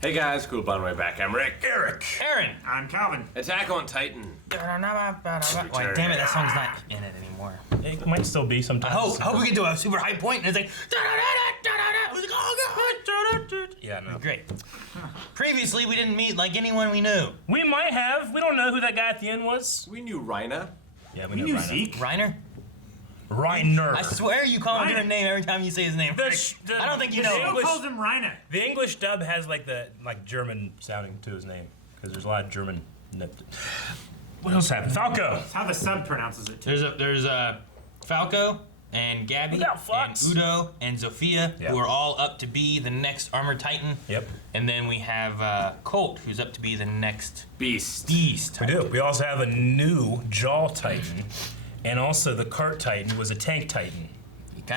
Hey guys, cool by the way back. I'm Rick. Eric. Aaron. I'm Calvin. Attack on Titan. Wait, damn it, that song's not in it anymore. It might still be sometimes. I hope we can do a super high point and it's like Yeah, no. great. Previously, we didn't meet like anyone we knew. We might have. We don't know who that guy at the end was. We knew Rhina. Yeah, We knew Zeke. Reiner? Reiner. I swear you call him a different name every time you say his name. I don't think you know. Who calls him Reiner? The English dub has like the German sounding to his name because there's a lot of German. What else happened? Falco. That's how the sub pronounces it too. There's Falco and Gabby Look out, and Fox. Udo and Zofia Yep. who are all up to be the next Armored Titan. Yep. And then we have Colt who's up to be the next Beast. Beast. We do. We also have a new Jaw Titan, and also the Cart Titan was a Tank Titan.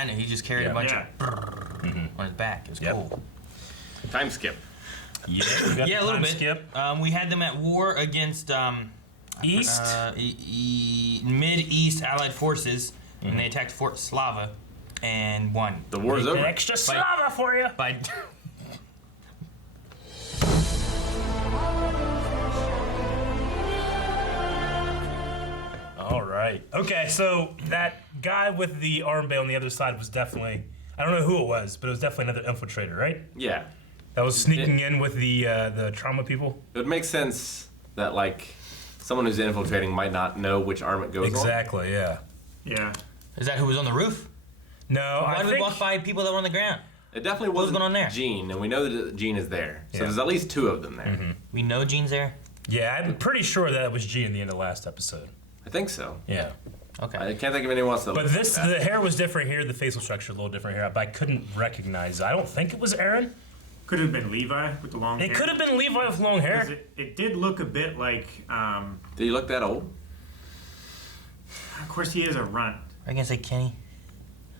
He just carried a bunch Yeah. of on his back. It was Yep. cool. Time skip. Yeah, we got Yeah, the a little time bit. skip. We had them at war against East. Mid-East Allied forces, and they attacked Fort Slava and won. The war's An over. extra Slava for you. By All right. Okay, so that guy with the armband on the other side was definitely, I don't know who it was, but it was definitely another infiltrator, right? Yeah. That was sneaking in with the trauma people? It would make sense that like someone who's infiltrating might not know which arm it goes Exactly, yeah. Yeah. is that who was on the roof? No, Why I did we think... walk by people that were on the ground? on. It definitely was wasn't going on there? Gene, and we know that Gene is there. So Yeah. there's at least two of them there. We know Gene's there. Yeah, I'm pretty sure that it was G in the end of last episode. I think so. Yeah. Okay. I can't think of anyone else that But looks this, like that. the hair was different here, the facial structure a little different here, but I couldn't recognize. I don't think it was Aaron. Could have been Levi with the long hair. It could have been Levi with long 'Cause hair. it did look a bit like, Did he look that old? of course he is a runt. Are you gonna say Kenny?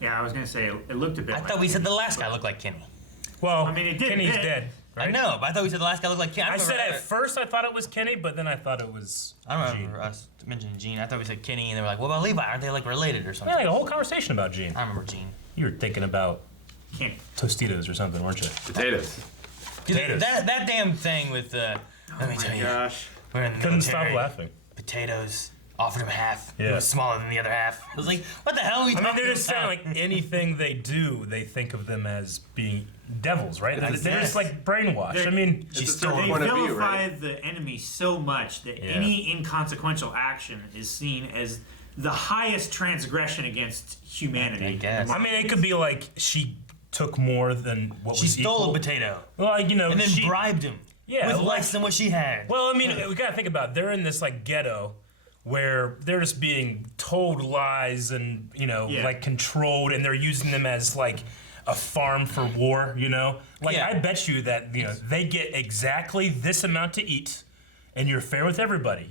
Yeah, I was gonna say it looked a bit I like thought we said him. the last guy looked like Kenny. Well, I mean, it did Kenny's fit. dead. Right? I know, but I thought we said the last guy looked like Kenny. I said remember- at first I thought it was Kenny, but then I thought it was I don't Gene. remember us mentioning Gene. I thought we said Kenny, and they were like, "What about Levi? Aren't they like related or Yeah, something?" like a whole conversation about Gene. I remember Gene. You were thinking about Can't. Tostitos or something, weren't you? Potatoes. Dude, Potatoes. that damn thing with let me tell you, Gosh. we're in the Couldn't stop military. laughing. Potatoes. Offered him half. It Yeah. was smaller than the other half. I was like, "What the hell are we I talking mean, they're just saying about?" like anything they do, they think of them as being devils, right? It's They're just like brainwashed. They're- I mean, It's a stole certain They point of view, vilify right? the enemy so much that Yeah. any inconsequential action is seen as the highest transgression against humanity. I guess. I mean, it could be like she took more than what She was stole equal. a potato Well, like, you know, and then she, bribed him Yeah, with like- less than what she had. Well, I mean, we gotta think about it. They're in this like ghetto where they're just being told lies and Yeah. like controlled, and they're using them as like a farm for war. Like Yeah. I bet you that they get exactly this amount to eat, and you're fair with everybody.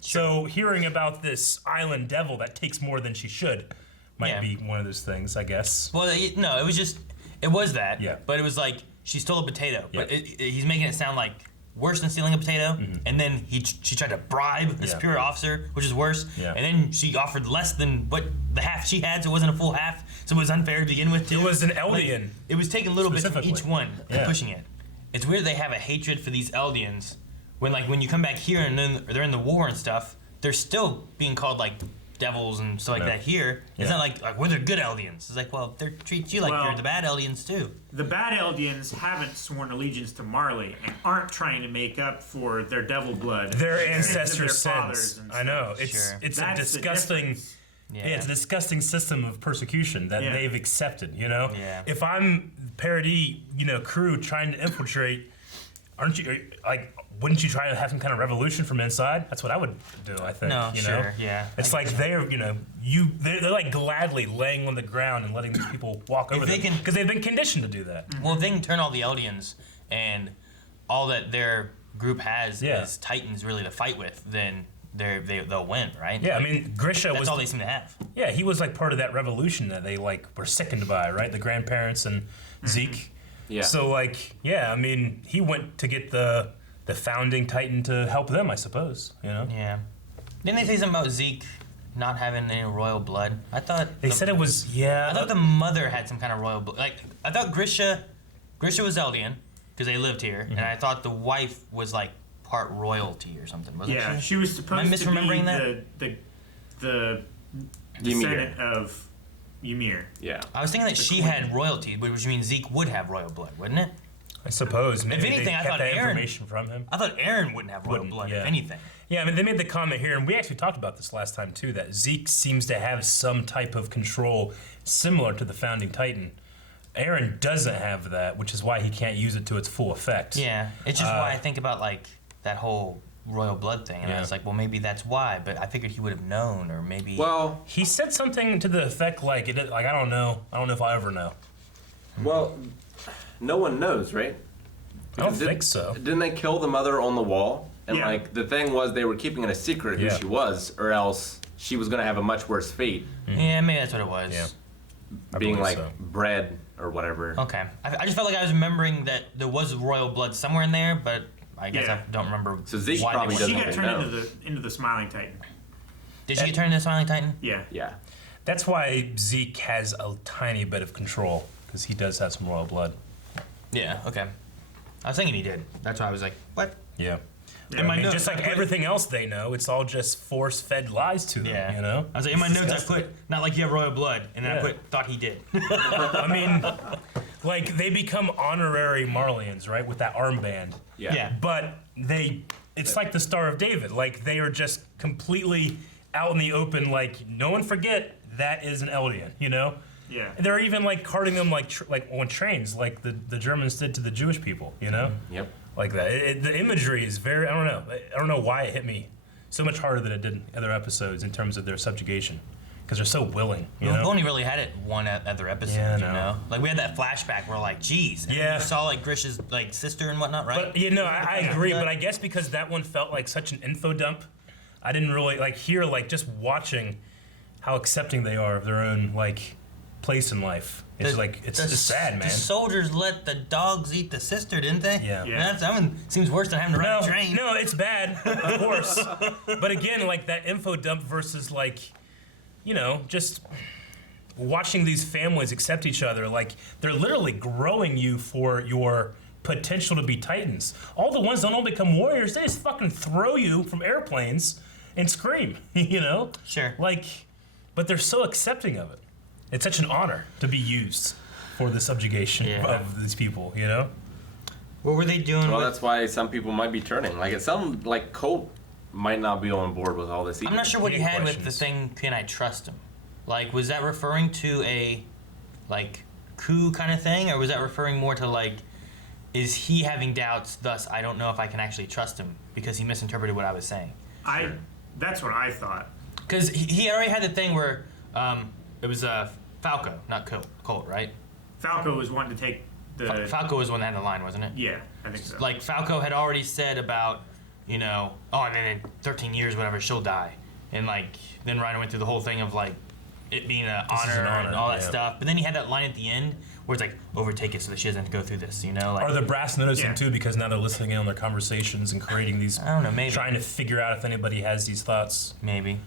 So hearing about this island devil that takes more than she should might Yeah. be one of those things, I guess. Well, no, it was that. Yeah. But it was like she stole a potato. But Yeah. he's making it sound like worse than stealing a potato. And then she tried to bribe the Yeah. superior officer, which is worse. Yeah. And then she offered less than what the half she had, so it wasn't a full half. So it was unfair to begin with. Too. It was an Like, Eldian. it was taking little bits from Specifically. each one and Yeah. pushing it. It's weird they have a hatred for these Eldians when you come back here and then they're in the war and stuff. They're still being called like devils and stuff like No. that here. It's Yeah. not like we're the good Eldians. It's like, well, they treat you like Well- you're the bad Eldians too. The bad Eldians haven't sworn allegiance to Marley and aren't trying to make up for their devil blood. Their and ancestors' their fathers sins. and I know. stuff. It's Sure. it's a That's the disgusting. difference. Yeah. Yeah, it's a disgusting system of persecution that Yeah. they've accepted. Yeah. If I'm Parody, crew trying to infiltrate, aren't you like? Wouldn't you try to have some kind of revolution from inside? That's what I would do. I think. No, you sure, know? yeah. It's like they're they're like gladly laying on the ground and letting these people walk over they them can- because they've been conditioned to do that. Well, if they can turn all the Eldians and all that their group has Yeah. is Titans really to fight with, then they'll win, right? Yeah, I mean Grisha That's was. all they seem to have. Yeah, he was like part of that revolution that they like were sickened by, right? The grandparents and Zeke. Yeah. So like, yeah, I mean, he went to get the founding Titan to help them, I suppose. Yeah. Didn't they say something about Zeke not having any royal blood? I thought They said it was I thought the mother had some kind of royal blood. Like I thought Grisha was Eldian, because they lived here, and I thought the wife was like part royalty or something, wasn't she? Yeah, she was supposed to be misremembering that? the descendant of Ymir. Yeah. I was thinking that she had royalty, which means Zeke would have royal blood, wouldn't it? I suppose. Maybe anything, they I kept thought that Aaron- information from him. I thought Aaron wouldn't have royal Wouldn't, blood, yeah. if anything. Yeah, I mean, they made the comment here, and we actually talked about this last time too, that Zeke seems to have some type of control similar to the Founding Titan. Aaron doesn't have that, which is why he can't use it to its full effect. Yeah, it's just why I think about like that whole royal blood thing, and I Yeah. was like, well, maybe that's why. But I figured he would have known, or maybe. Well, He said something to the effect like, like I don't know if I'll ever know. well, no one knows, right? I don't Because think so. Didn't they kill the mother on the wall? And Yeah. like the thing was, they were keeping it a secret who Yeah. she was, or else she was gonna have a much worse fate, yeah, maybe that's what it was. Yeah. I being believe like so. bred or whatever. Okay, I just felt like I was remembering that there was royal blood somewhere in there, but I guess Yeah. I don't remember. So Zeke why probably they She went- doesn't got even turned know. into the Smiling Titan. Did she get turned into a Smiling Titan? Yeah. Yeah. That's why Zeke has a tiny bit of control, because he does have some royal blood. Yeah. Okay. I was thinking he did. That's why I was like, what? Yeah. In my I mean, notes, just like I put- everything else they know, it's all just force-fed lies to them, Yeah. you know? I was like, in my It's notes, I disgusting. put not like you have royal blood, and then I Yeah. put thought he did. I mean, like, they become honorary Marleyans, right, with that armband. Yeah. Yeah. But it's like the Star of David. Like, they are just completely out in the open, like, no one forget that is an Eldian, you know? Yeah. They're even, like, carting them, like on trains, like the Germans did to the Jewish people, you know? Yep. Like that. The imagery is very, I don't know why it hit me so much harder than it did in other episodes in terms of their subjugation. Because they're so willing, you We've know? only really had it one other episode, Yeah, I you know. know? Like, we had that flashback where, like, geez. And Yeah. you saw, like, Grish's, like, sister and whatnot, right? But, you know, I agree, but I guess because that one felt like such an info dump, I didn't really, like, hear, like, just watching how accepting they are of their own, like, place in life. It's it's just sad, man. The soldiers let the dogs eat the sister, didn't they? Yeah. Yeah. That one seems worse than having to ride a train. No, it's bad, of course. But again, like that info dump versus like, you know, just watching these families accept each other. Like they're literally growing you for your potential to be titans. All the ones that don't become warriors, they just fucking throw you from airplanes and scream, you know? Sure. Like, but they're so accepting of it. It's such an honor to be used for the subjugation Yeah. of these people, you know? What were they doing Well, with... that's why some people might be turning. Like it sounds like Colt might not be on board with all this either. I'm not sure what he Good had with the questions. thing, can I trust him? Like, was that referring to a, like, coup kind of thing? Or was that referring more to, like, is he having doubts, thus I don't know if I can actually trust him because he misinterpreted what I was saying? That's what I thought. Because he already had the thing where it was Falco, not Colt, right? Falco was wanting to take the. Falco was the one that had the line, wasn't it? Yeah, I think so. Like, Falco had already said about, you know, oh, and then in 13 years, whatever, she'll die. And, like, then Rhino went through the whole thing of, like, it being an This is honor, an honor, and all that yeah. stuff. But then he had that line at the end where it's like, overtake it so that she doesn't have to go through this, you know? Like, Are the brass noticing Yeah. too because now they're listening in on their conversations and creating these, I don't know, maybe. trying to figure out if anybody has these thoughts? Maybe.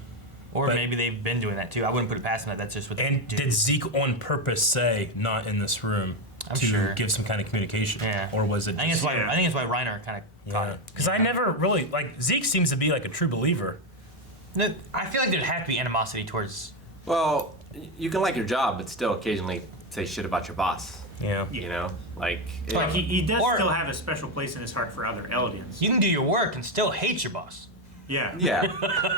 Or But- maybe they've been doing that, too. I wouldn't put it past them that that's just what And they do. did Zeke on purpose say not in this room I'm to sure. give some kind of communication? Yeah. Or was it I think just, it's why. Yeah. I think it's why Reiner kind of caught it. because I never really, like, Zeke seems to be like a true believer. No, I feel like there'd have to be animosity towards. Well, you can like your job, but still occasionally say shit about your boss. Yeah. You know, like. Like he does Or- still have a special place in his heart for other Eldians. You can do your work and still hate your boss. Yeah. Yeah.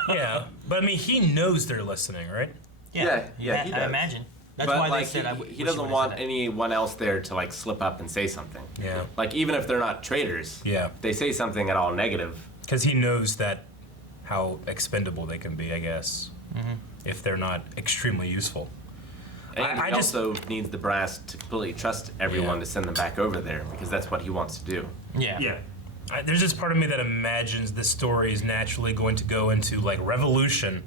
Yeah. But I mean, he knows they're listening, right? Yeah, he I does. imagine. That's but why like they said I he doesn't want anyone else there to like slip up and say something. Yeah. Like even if they're not traitors, Yeah. if they say something at all negative. Because he knows that how expendable they can be, I guess, if they're not extremely useful. And I he just- also needs the brass to completely trust everyone Yeah. to send them back over there because that's what he wants to do. Yeah. Yeah. There's this part of me that imagines this story is naturally going to go into like revolution,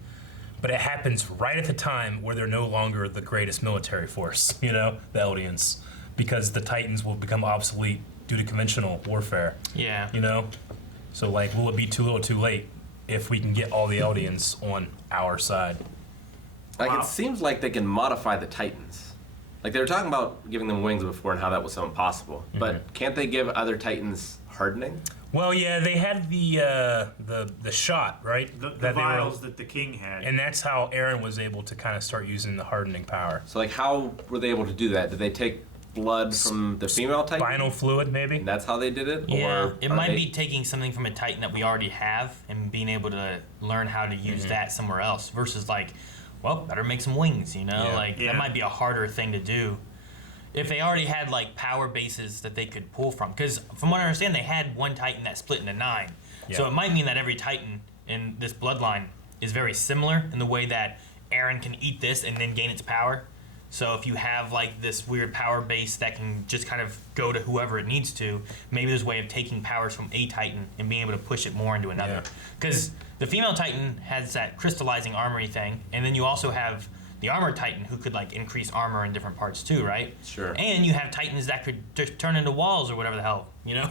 but it happens right at the time where they're no longer the greatest military force, you know, the Eldians, because the Titans will become obsolete due to conventional warfare, Yeah. you know? So like, will it be too little too late if we can get all the Eldians on our side? Like Wow. it seems like they can modify the Titans. Like they were talking about giving them wings before and how that was so impossible. Mm-hmm. But can't they give other Titans hardening? Well, yeah, they had the shot, right? The That they were- vials that the king had. and that's how Aaron was able to kind of start using the hardening power. So like, how were they able to do that? Did they take blood from the female Titan? Spinal fluid, maybe. And that's how they did it? Yeah, Or it are might they- be taking something from a Titan that we already have and being able to learn how to use that somewhere else versus like, well, better make some wings, you know? Yeah. Like, Yeah. that might be a harder thing to do. If they already had like power bases that they could pull from, because from what I understand, they had one Titan that split into 9. So Yeah. it might mean that every Titan in this bloodline is very similar in the way that Aaron can eat this and then gain its power. So if you have like this weird power base that can just kind of go to whoever it needs to, maybe there's a way of taking powers from a Titan and being able to push it more into another. Yeah. Because the female Titan has that crystallizing armory thing, and then you also have the armored Titan who could like increase armor in different parts too, right? Sure. And you have Titans that could just turn into walls or whatever the hell, you know,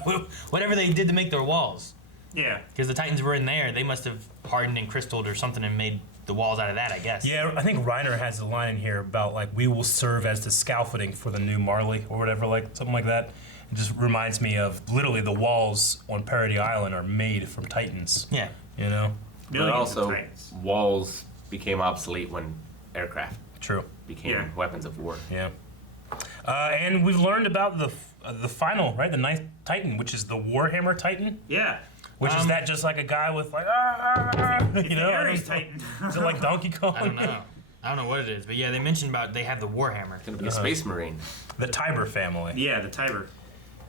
whatever they did to make their walls. Yeah. Because the Titans were in there, they must have hardened and crystalled or something and made the walls out of that, I guess. Yeah, I think Reiner has a line in here about like we will serve as the scaffolding for the new Marley or whatever, like something like that. It just reminds me of literally the walls on Parody Island are made from Titans. Yeah. You know, But Millions also, of Titans. walls became obsolete when aircraft true. became Yeah. weapons of war. Yeah. And we've learned about the final, right? The 9th Titan, which is the Warhammer Titan. Yeah. Which is that just like a guy with like, you know? The I Ares don't know. Titan. Is it like Donkey Kong? I don't know. I don't know what it is, but yeah, they mentioned about they have the Warhammer. It's going to be a space marine. The Tiber family. Yeah, the Tiber.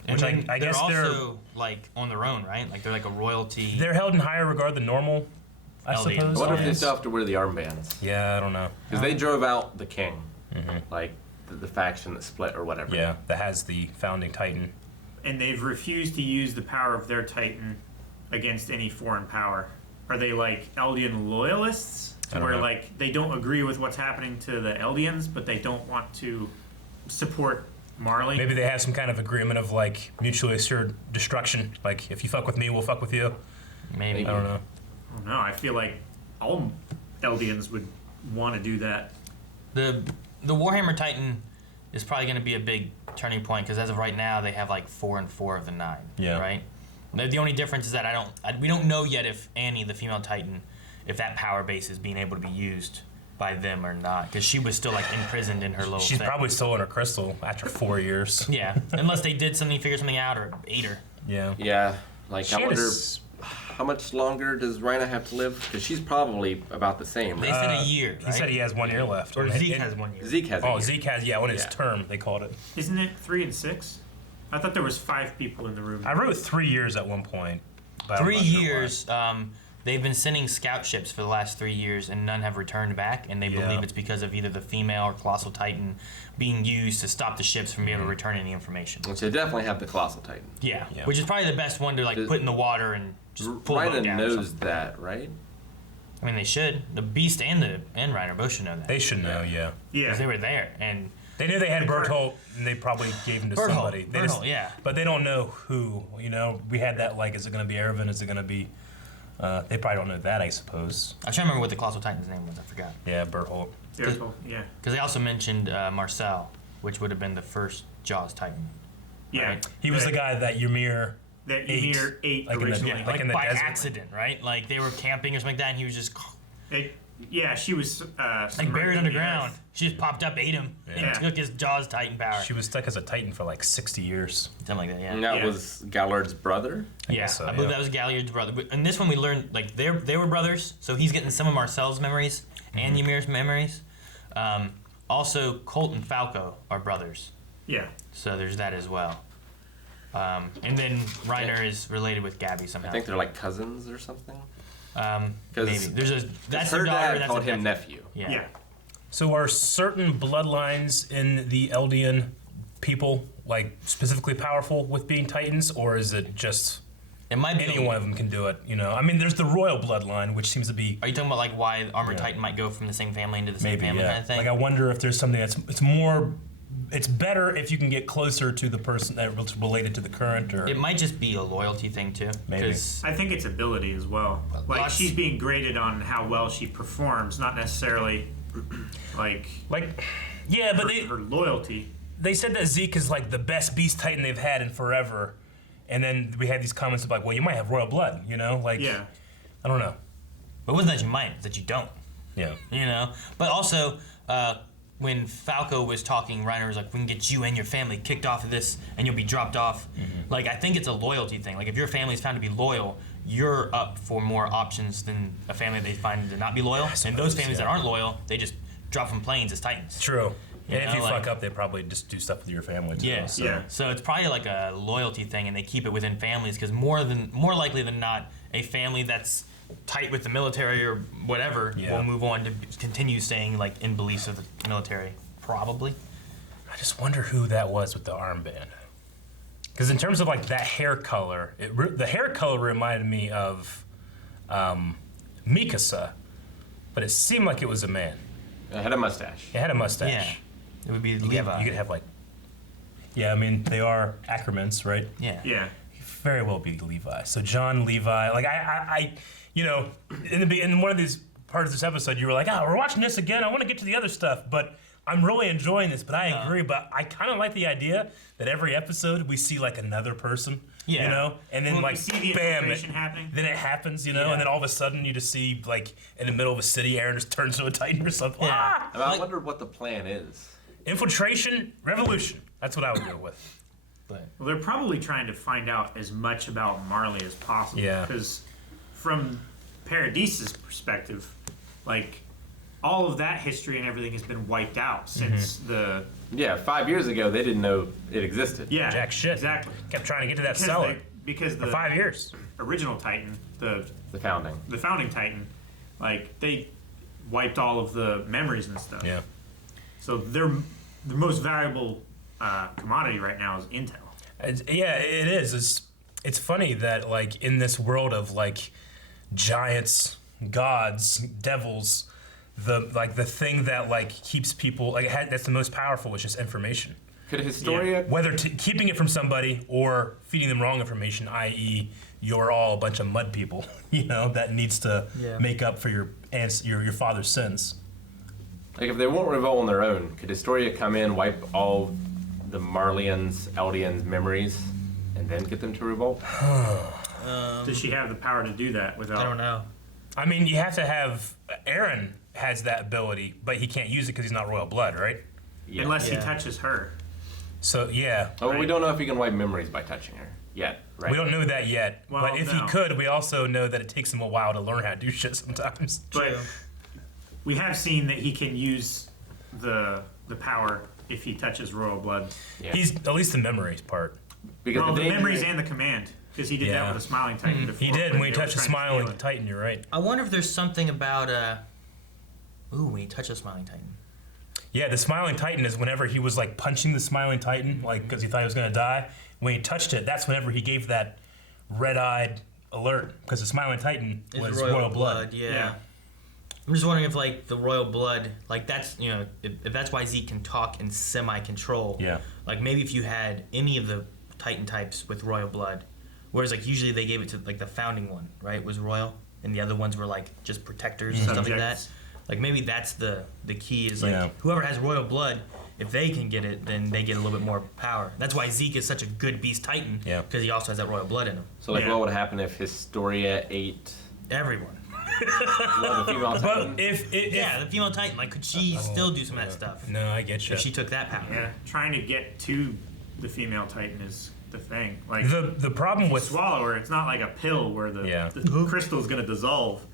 And Which then I they're guess also like on their own, right? Like they're like a royalty. They're held in higher regard than normal, I Eldians. suppose. I wonder if they Yes. still have to wear the armbands. Yeah, I don't know. Because they drove out the king. Like, the faction that split or whatever. Yeah, that has the founding Titan. And they've refused to use the power of their Titan against any foreign power. Are they like Eldian loyalists? I don't Where know. like they don't agree with what's happening to the Eldians, but they don't want to support Marley? Maybe they have some kind of agreement of like mutually assured destruction. Like, if you fuck with me, we'll fuck with you. Maybe. I don't know. I don't know. I feel like all Eldians would want to do that. The Warhammer Titan is probably going to be a big turning point because as of right now they have like 4 and 4 of the 9. Yeah. Right. The only difference is that we don't know yet if Annie, the female Titan, if that power base is being able to be used by them or not because she was still like imprisoned in her little. She's thing. probably still in her crystal after 4 years. Yeah, unless they did something, figure something out, or ate her. Yeah. Yeah. Like, She I had a wonder s- how much longer does Rhina have to live? Because she's probably about the same. They Right? said a year. He Right? said he has 1 year left. Or And- Zeke and- has 1 year. Zeke has a Oh, year. Zeke has, yeah, on his Yeah. term, they called it. Isn't it 3 and 6? I thought there was 5 people in the room. I wrote 3 years at one point. but I'm 3 not sure why. years. They've been sending scout ships for the last 3 years, and none have returned back. And they Yeah. believe it's because of either the female or colossal titan being used to stop the ships from being able to return any information. So they definitely have the Colossal Titan. Yeah, Yeah. which is probably the best one to like Does- put in the water and just pull a boat Rhina down. or knows something. that, right? I mean, they should. The Beast and Reiner both should know that They should know, yeah. Yeah. because they were there. And They knew they had The Kurt- Berthold, and they probably gave him to Berthold, somebody. They Berthold, yeah. But they don't know who. You know, we had that, like, is it going to be Ervin? Is it going to be... they probably don't know that, I suppose. I'm trying to remember what the colossal titan's name was. I forgot. Yeah, Berthold. Careful. Yeah. Because they also mentioned Marcel, which would have been the first Jaws Titan. Yeah. Right. He was the guy that Ymir... That ate, Ymir ate like in the- originally. Like Like in the by desert. accident, right? Like they were camping or something like that, and he was just Yeah, she was like submerged buried in the underground. earth. She just popped up, ate him, Yeah. and took his Jaws Titan power. She was stuck as a Titan for, like, 60 years. Something like that, yeah. And that Yeah. was Gallard's brother. Yeah, guess so, I believe yeah. that was Galliard's brother. But in this one, we learned like they were brothers, so he's getting some of Marcel's memories and Ymir's memories. Also, Colt and Falco are brothers, Yeah. so there's that as well. And then Reiner is related with Gabby somehow. I think they're like cousins or something. maybe 'Cause- there's a that's her their daughter. dad That's called their him nephew. Yeah. Yeah. So are certain bloodlines in the Eldian people, like, specifically powerful with being Titans, or is it just It might be. any one of them can do it, you know? I mean, there's the royal bloodline, which seems to be... Are you talking about like why Armored Yeah. Titan might go from the same family into the same Maybe, family yeah. kind of thing? Like, I wonder if there's something it's more... It's better if you can get closer to the person that's related to the current, or... It might just be a loyalty thing too. Maybe. 'Cause I think it's ability as well. Like Lots- she's being graded on how well she performs, not necessarily like Like, Yeah, but her loyalty. they said that Zeke is like the best Beast Titan they've had in forever, and then we had these comments of like, well, you might have royal blood, you know, like Yeah. I don't know. But it wasn't that you might, it's that you don't. Yeah. You know? But also, when Falco was talking, Reiner was like, we can get you and your family kicked off of this and you'll be dropped off. Like, I think it's a loyalty thing. Like, if your family is found to be loyal, you're up for more options than a family they find to not be loyal. And those families that aren't loyal, they just drop from planes as Titans. True. You And if know, you like- fuck up, they probably just do stuff with your family too. Yeah. So. Yeah. So it's probably like a loyalty thing, and they keep it within families because more likely than not, a family that's tight with the military or whatever Yeah. will move on to continue staying like in beliefs of the military. Probably. I just wonder who that was with the armband. Because in terms of like that hair color, the hair color reminded me of Mikasa, but it seemed like it was a man. It had a mustache. It had a mustache. Yeah. It would be You Levi. could have like. Yeah, I mean they are Ackermans, right? Yeah. Yeah. Very well be Levi. So John Levi, like I you know, in one of these parts of this episode, you were like, "Oh, we're watching this again. I want to get to the other stuff, but I'm really enjoying this." But I agree. But I kind of like the idea that every episode we see like another person, Yeah. you know, and then Well, like we see the bam, infiltration happening. then it happens, you know, Yeah. and then all of a sudden you just see like in the middle of a city, Aaron just turns to a Titan or something. Yeah. Ah! And I wonder what the plan is. Infiltration, revolution. That's what I would go with. But Well, they're probably trying to find out as much about Marley as possible. Yeah. Because from Paradise's perspective, like, all of that history and everything has been wiped out since the... Yeah, 5 years ago they didn't know it existed. Yeah, Jack shit. exactly. Kept trying to get to that Because cellar because for the 5 years. original Titan, the The founding. founding Titan, like, they wiped all of the memories and stuff. Yeah. So the most valuable commodity right now is intel. Yeah, it is. It's funny that like in this world of like giants, gods, devils, the thing that like keeps people like that's the most powerful is just information. Could Historia Whether keeping it from somebody or feeding them wrong information, i.e., you're all a bunch of mud people, you know, that needs to Yeah. make up for your father's sins. Like, if they won't revolt on their own, could Historia come in, wipe all the Marlians, Eldians' memories, and then get them to revolt? Does she have the power to do that without... I don't know. I mean, you have to have Aaron has that ability, but he can't use it because he's not royal blood, right? Yeah. Unless he Yeah. touches her. So yeah, Oh, we Right. don't know if he can wipe memories by touching her yet, right? we don't know that yet. Well, but if he no. could, we also know that it takes him a while to learn how to do shit sometimes. But we have seen that he can use the power if he touches royal blood. Yeah. He's at least the memories part. because Well, the danger- memories and the command. Because he did Yeah. that with the Smiling Titan before. He did when he they were touched the trying to smiling steal it. Titan. You're right. I wonder if there's something about when he touches Smiling Titan. Yeah, the smiling Titan is whenever he was like punching the smiling Titan, like because he thought he was gonna die. When he touched it, that's whenever he gave that red-eyed alert because the smiling Titan was royal blood. Yeah. Yeah. I'm just wondering if like the royal blood, like that's if that's why Zeke can talk in semi-control. Yeah. Like maybe if you had any of the Titan types with royal blood, whereas like usually they gave it to like the founding one, right? Was royal, and the other ones were like just protectors and stuff like that. Subjects. Like maybe that's the key is like Yeah. whoever has royal blood, if they can get it, then they get a little bit more power. That's why Zeke is such a good beast Titan. Yeah. Because he also has that royal blood in him. So, like, Yeah. what would happen if Historia ate Everyone. one of the female But Titans? if Yeah, the female Titan. Like, could she still do some of that yeah. stuff No, I get you. if she took that power? Yeah, trying to get to the female Titan is the thing. Like, The problem with swallow her, it's not like a pill where Yeah. the crystal's going to dissolve.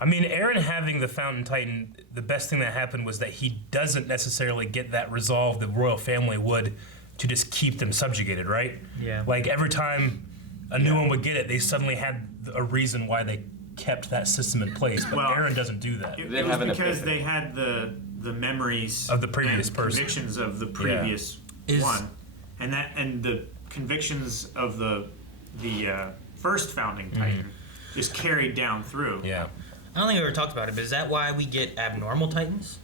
I mean, Aaron having the Fountain Titan, the best thing that happened was that he doesn't necessarily get that resolve the royal family would to just keep them subjugated, right? Yeah. Like every time a new one would get it, they suddenly had a reason why they kept that system in place. But Well, Aaron doesn't do that. It, They it was have an because epiphany. they had the memories Of the previous and person. convictions of the previous Is- one, and the convictions of the first founding Titan just carried down through. Yeah. I don't think we ever talked about it, but is that why we get abnormal Titans?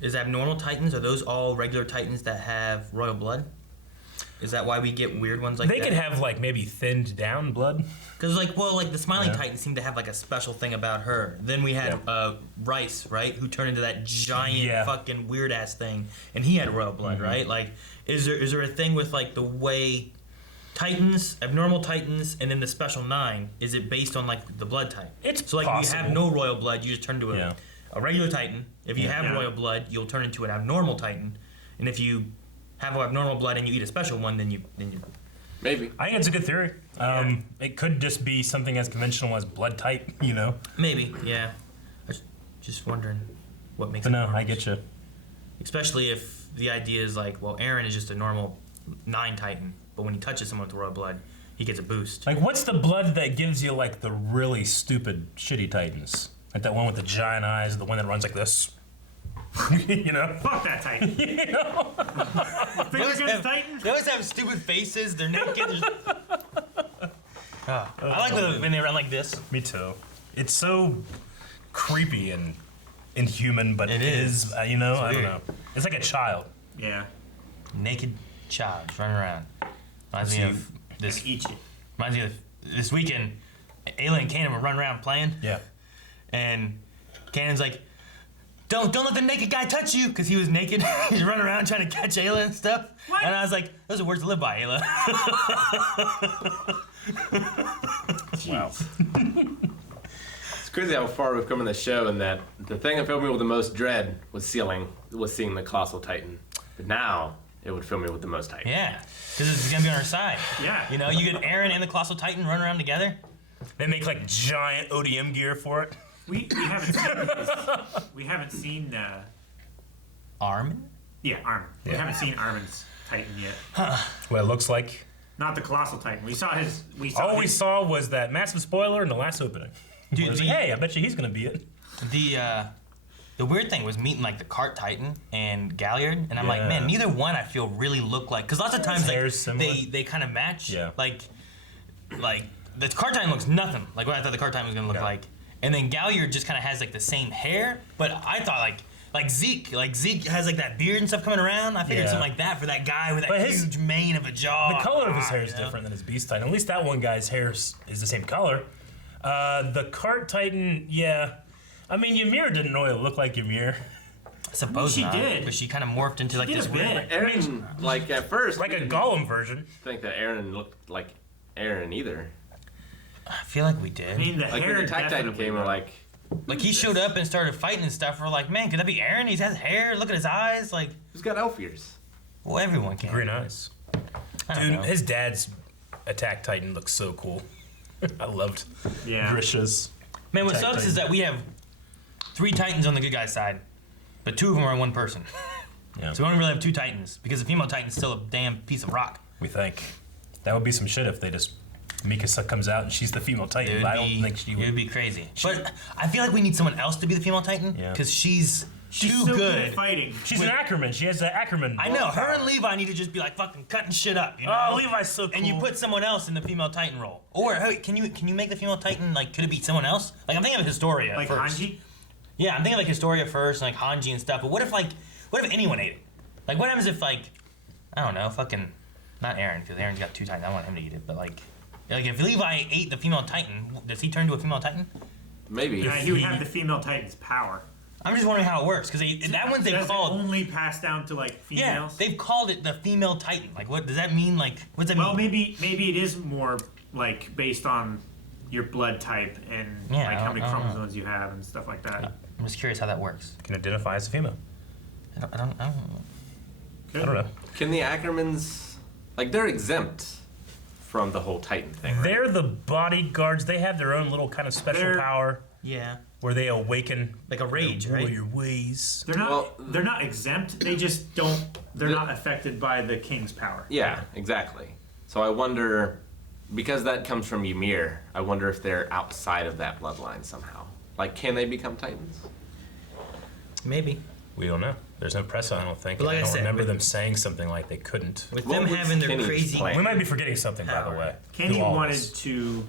Is abnormal Titans, are those all regular Titans that have royal blood? Is that why we get weird ones like They that? could have like maybe thinned down blood. Because the Smiling Yeah. Titan seemed to have like a special thing about her. Then we had Rice, right, who turned into that giant fucking weird ass thing, and he had royal blood, right? Like, is there a thing with like the way Titans, abnormal Titans, and then the Special 9? Is it based on like the blood type? It's so like possible. you have no royal blood, you just turn into a regular Titan. If you have royal blood, you'll turn into an abnormal Titan, and if you have abnormal blood and you eat a special one, then you. Maybe. I think it's a good theory. It could just be something as conventional as blood type, you know. Maybe, yeah. I was just wondering what makes But it no, normal. I get you. Especially if the idea is like, well, Aaron is just a normal 9 Titan, but when he touches someone with royal blood, he gets a boost. Like, what's the blood that gives you like the really stupid, shitty Titans? Like that one with the giant eyes, the one that runs like this. You know. Fuck that Titan. You know. Finger guns Titan. They always have stupid faces. They're naked. I like when they run like this. Me too. It's so creepy and inhuman, but It it is. is. You know, I don't weird. know. It's like a child. Yeah. Naked child running around. Reminds me of this. Eat you. Reminds me of this weekend. Ayla and Kanan were running around playing, Yeah. and Kanan's like, Don't let the naked guy touch you, because he was naked. He's running around trying to catch Ayla and stuff. What? And I was like, those are words to live by, Ayla. Wow. It's crazy how far we've come in the show, and that the thing that filled me with the most dread was seeing the Colossal Titan. But now it would fill me with the most hype. Yeah, because it's gonna be on our side. Yeah. You know, you get Aaron and the Colossal Titan running around together. They make like giant ODM gear for it. We haven't seen this. We haven't seen Armin? Armin. We Yeah. haven't seen Armin's Titan yet. What it looks like. Not the Colossal Titan. We saw his. All we his, saw was that massive spoiler in the last opening. Dude, It was like, hey, I bet you he's gonna be it. The weird thing was meeting like the Cart Titan and Galliard, and I'm like, Yeah. man, neither one I feel really look like, because lots of times like, hair's similar. they kind of match. Yeah. Like the Cart Titan looks nothing like what I thought the Cart Titan was gonna look Yeah. like, and then Galliard just kind of has like the same hair, but I thought like Zeke has like that beard and stuff coming around. I figured Yeah. something like that for that guy with that But his- huge mane of a jaw. The color of his hair is you know? different than his Beast Titan. At least that one guy's hair is the same color. The Cart Titan, yeah. I mean, Ymir didn't really look like Ymir. I suppose she not, did. but she kind of morphed into like did this a weird. bit. Aaron, like at first, Like we a didn't Gollum version. think that Aaron looked like Aaron either. I feel like we did. I mean, the Like hair when the Attack Titan definitely came, we're went. like, Like he showed up and started fighting and stuff. We're like, man, could that be Aaron? He has hair. Look at his eyes. Like, who's got elf ears? well, everyone can. Green eyes. I don't Dude, know. his dad's Attack Titan looks so cool. I loved Yeah. Grisha's. Man, what Attack sucks Titan. is that we have 3 Titans on the good guy's side, but 2 of them are one person. Yeah. So we don't really have 2 Titans because the female Titan's still a damn piece of rock. We think. That would be some shit if they just Mikasa comes out and she's the female Titan. It But would I don't think she it would. would be crazy. But I feel like we need someone else to be the female Titan Yeah. because she's too so good good. at fighting. She's an Ackerman. She has the Ackerman. I know. Her and Levi need to just be like fucking cutting shit up. You know? Oh, Levi's so cool. And you put someone else in the female Titan role. Or hey, can you make the female Titan like? Could it be someone else? Like I'm thinking of Historia Like first. Hanji. Yeah, I'm thinking like Historia first, and like Hanji and stuff. But what if anyone ate it? Like what happens if like I don't know, fucking not Aaron because Aaron's got 2 Titans. I want him to eat it, but like if Levi ate the female Titan, does he turn to a female Titan? Maybe. Yeah, he would have the female Titan's power. I'm just wondering how it works because that one's they've Does it called. only pass down to like Yeah, females? they've called it the female Titan. Like, what does that mean? Like, what's that Well, mean? maybe it is more like based on your blood type and Yeah, like I how many don't know. chromosomes you have and stuff like that. I'm just curious how that works. Can identify as a female. I don't know. I don't know. Can the Ackermans, like, they're exempt from the whole Titan thing, right? They're the bodyguards. They have their own little kind of special They're- power Yeah, where they awaken like a rage, rule right? your ways. They're not exempt. They just don't. They're not affected by the king's power. Yeah, exactly. So I wonder, because that comes from Ymir, I wonder if they're outside of that bloodline somehow. Like, can they become Titans? Maybe. We don't know. There's no press on it, I don't think. But like I I don't said, remember them saying something like they couldn't. With What them was having their Kenny's crazy. plan? We might be forgetting something, by the Power. way. Kenny Through all wanted this. to.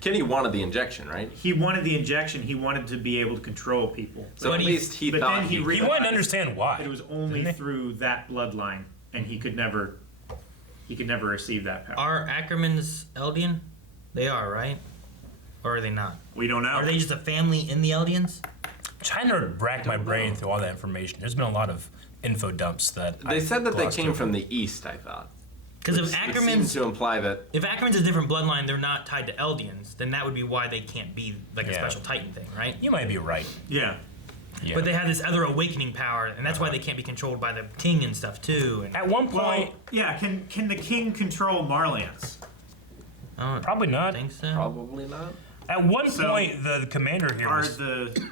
Kenny wanted the injection, right? He wanted the injection. He wanted to be able to control people. So But at he- least he but thought then he He realized wanted to understand why. It was only Didn't he? through that bloodline, and he could never He could never receive that power. Are Ackermans Eldian? They are, right? Or are they not? We don't know. Are they just a family in the Eldians? Trying to rack my brain through all that information. There's been a lot of info dumps that They said that they glossed came over. from the east, I thought. Because if Which seems Ackermans, to imply that if Ackermans is a different bloodline, they're not tied to Eldians. Then that would be why they can't be like a Yeah. special Titan thing, right? You might be right. Yeah. Yeah. But they have this other awakening power, and that's why they can't be controlled by the king and stuff too. And At one point, Well, yeah. Can the king control Marlians? I don't probably not. think so. probably not. At one So, point, the commander here Are was the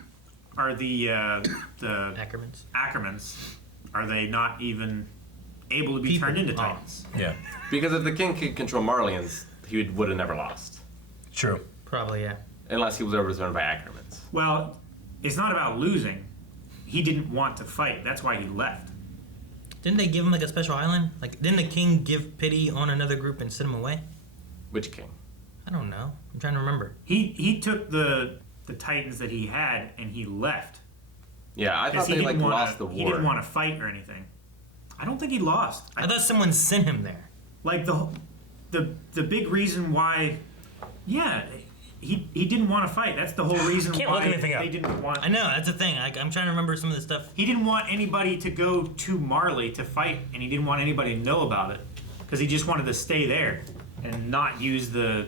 Ackermans. Ackermans, are they not even able to be People. turned into Oh. Titans? yeah, Because if the king could control Marlians, he would have never lost. true. Probably, yeah. Unless he was overthrown by Ackermans. Well, it's not about losing. He didn't want to fight. That's why he left. Didn't they give him like a special island? Like, didn't the king give pity on another group and send him away? Which king? I don't know. I'm trying to remember. He took the Titans that he had and he left. Yeah, I thought Because they like wanna, lost the war. He didn't want to fight or anything. I don't think he lost. I thought someone sent him there. Like the big reason why, yeah, he didn't want to fight. That's the whole reason Can't why look anything up. they didn't want. I know, that's the thing. I'm trying to remember some of the stuff. He didn't want anybody to go to Marley to fight, and he didn't want anybody to know about it, because he just wanted to stay there and not use the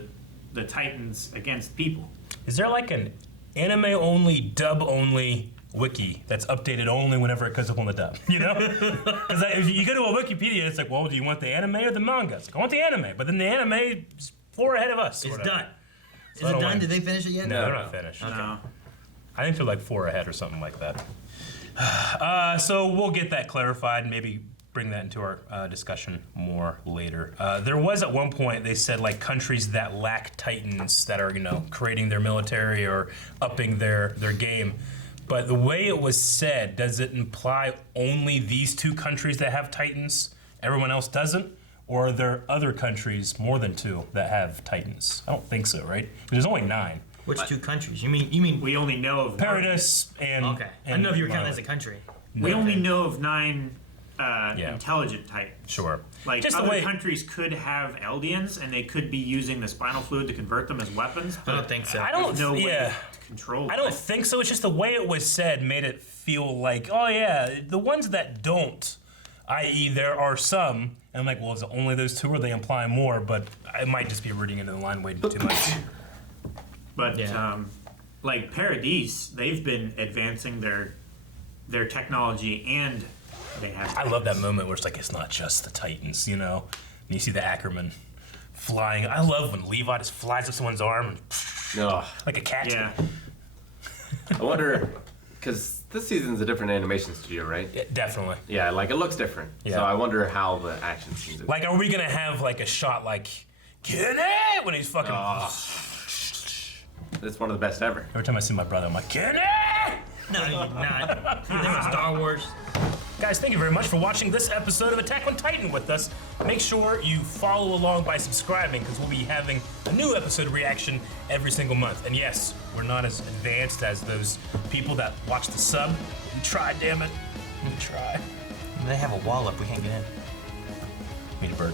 Titans against people. Is there like an anime only, dub only wiki that's updated only whenever it goes up on the dub? You know? Because if you go to a Wikipedia, it's like, well, do you want the anime or the manga? It's like, I want the anime, but then the anime is 4 ahead of us. or It's whatever. done. So Is I it don't done? like- Did they finish it yet? No, they're not finished. No. I think they're like 4 ahead or something like that. So we'll get that clarified and maybe bring that into our discussion more later. There was at one point, they said like countries that lack titans that are, creating their military or upping their game. But the way it was said, does it imply only these 2 countries that have titans? Everyone else doesn't? Or are there other countries, more than 2, that have titans? I don't think so, right? There's only 9. Which 2 countries? You mean? We only know of Paradis and Okay. I don't know if you were counting as a country. We only know of 9 Yeah. intelligent Titans. Sure. Like Just the other way- countries could have Eldians, and they could be using the spinal fluid to convert them as weapons. I But don't think so. I don't. there's no way Yeah. to control. I don't them. think so. It's just the way it was said made it feel like, oh yeah, the ones that don't, i.e., there are some. And I'm like, well, is it only those 2, or they imply more? But I might just be reading into the line way too much. But Yeah. like Paradis, they've been advancing their technology, and they have. I love that moment where it's like, it's not just the Titans, And you see the Ackerman flying. I love when Levi just flies up someone's arm and, No, like a cat. Yeah. I wonder, because this season's a different animation studio, right? Yeah, definitely. Yeah, like it looks different. Yeah. So I wonder how the action scenes. Like, are we gonna have like a shot like Kenny when he's fucking? It's one of the best ever. Every time I see my brother, I'm like, Kenny! No, you're not. You think of Star Wars? Guys, thank you very much for watching this episode of Attack on Titan with us. Make sure you follow along by subscribing, because we'll be having a new episode reaction every single month. And yes, we're not as advanced as those people that watch the sub. We try, damn it. We try. They have a wall up. We can't get in. Meet a bird.